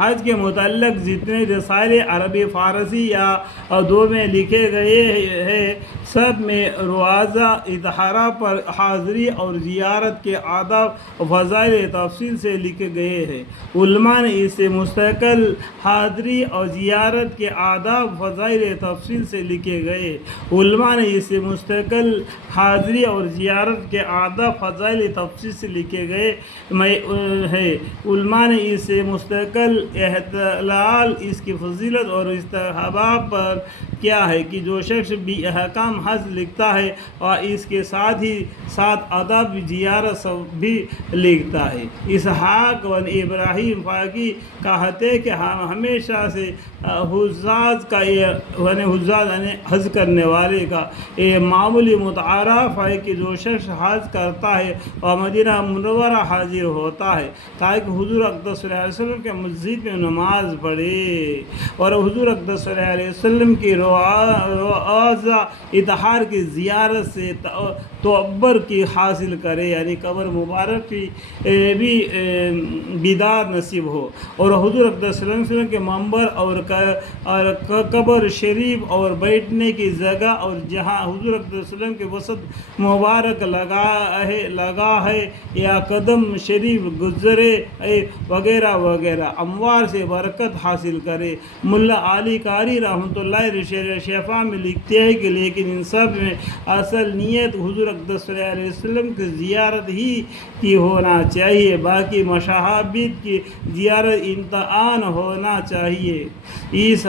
حج کے متعلق جتنے رسالے عربی فارسی یا اردو میں لکھے گئے ہیں سب میں روزہ اظہارہ پر حاضری اور زیارت کے آداب و فضائل تفصیل سے لکھے گئے ہیں۔ علماء نے اسے مستقل حاضری اور زیارت کے آداب و فضائل تفصیل سے لکھے گئے علماء نے اسے مستقل حاضری اور زیارت کے آداب فضائل تفصیل سے لکھے گئے ہے۔ علماء نے اسے مستقل احتلال اس کی فضیلت اور استحباب پر کیا ہے کہ جو شخص بھی احکام حج لکھتا ہے اور اس کے ساتھ ہی ساتھ آداب زیارت بھی لکھتا ہے۔ اسحاق بن ابراہیم فاقی کہتے ہیں کہ ہمیشہ سے حجاج کا حجاج یعنی حج کرنے والے کا یہ معمولی متعارف ہے کہ جو شخص حج کرتا ہے اور مدینہ منورہ حاضر ہوتا ہے تاکہ حضور اقدس صلی اللہ علیہ وسلم کے مسجد میں نماز پڑھے اور حضور اقدس صلی اللہ علیہ وسلم کی روضہ اطہار کی زیارت سے تعبر کی حاصل کرے یعنی قبر مبارک کی بھی دیدار نصیب ہو اور حضور اقدس صلی اللہ علیہ وسلم کے منبر اور قبر شریف اور بیٹھنے کی جگہ اور جہاں حضور اقدس صلی اللہ علیہ وسلم کے وسط مبارک لگا ہے یا قدم شریف گزرے وغیرہ وغیرہ اموار سے برکت حاصل کرے۔ ملا علی قاری رحمۃ اللہ شفا میں لکھتے ہیں کہ لیکن ان سب میں اصل نیت حضور اقدس صلی اللہ علیہ وسلم کی زیارت ہی کی ہونا چاہیے، باقی مشاہبید کی زیارت امتحان ہونا چاہیے۔ اس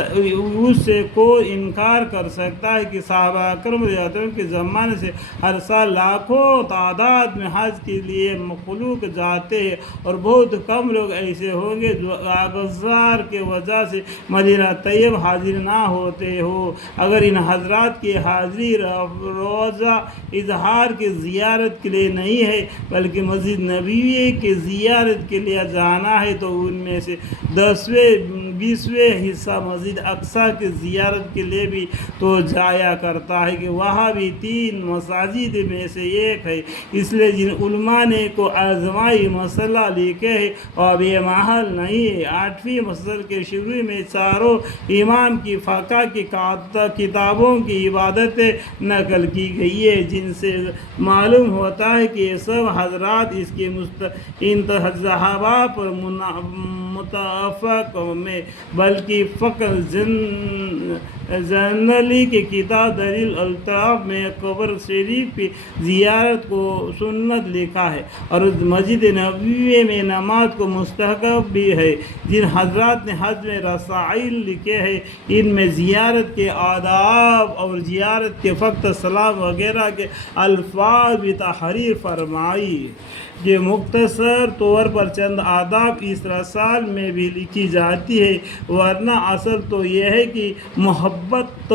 سے کوئی انکار کر سکتا ہے کہ صحابہ اکرام رضی اللہ عنہ کے زمانے سے ہر سال لاکھوں تعداد میں حج کے لیے مخلوق جاتے ہیں اور بہت کم لوگ ایسے ہوں گے جو اعذار کی وجہ سے مدینہ طیب حاضر نہ ہوتے ہو۔ اگر ان حضرات کی حاضری روزہ اظہار کی زیارت کے لیے نہیں ہے بلکہ مسجد نبوی کی زیارت کے لیے جانا ہے تو ان میں سے 10-20 حصہ مسجد اقصیٰ کی زیارت کے لیے بھی تو جایا کرتا ہے کہ وہاں بھی 3 مساجد میں سے ایک ہے۔ اس لیے جن علماء نے کو آزمائی مسئلہ لکھے ہے اور یہ محل نہیں ہے۔ 8ویں مسئلہ کے شروع میں چاروں امام کی فقہ کی کتابوں کی عبادتیں نقل کی گئی ہے جن سے معلوم ہوتا ہے کہ یہ سب حضرات اس کے انتہا پر متفق میں بلکہ فقہ زنلی کی کتاب دلیل الطراف میں قبر شریف کی زیارت کو سنت لکھا ہے اور مسجد نبوی میں نماز کو مستحب بھی ہے۔ جن حضرات نے حج میں رسائل لکھے ہیں ان میں زیارت کے آداب اور زیارت کے وقت سلام وغیرہ کے الفاظ بھی تحریر فرمائی یہ مختصر طور پر چند آداب اس رسال میں بھی لکھی جاتی ہے، ورنہ اصل تو یہ ہے کہ محبت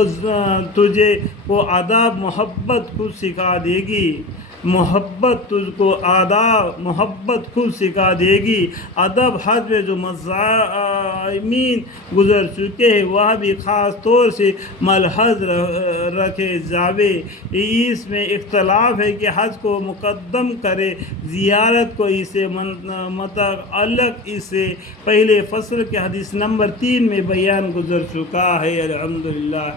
تجھے کو آداب محبت خود سکھا دے گی، محبت تجھ کو آداب محبت خود سکھا دے گی۔ ادب حج میں جو مضامین گزر چکے ہیں وہ بھی خاص طور سے ملحوظ رکھے جاوے۔ اس میں اختلاف ہے کہ حج کو مقدم کرے زیارت کو اسے متعلق اس سے پہلے فصل کے حدیث نمبر 3 میں بیان گزر چکا ہے۔ الحمدللہ۔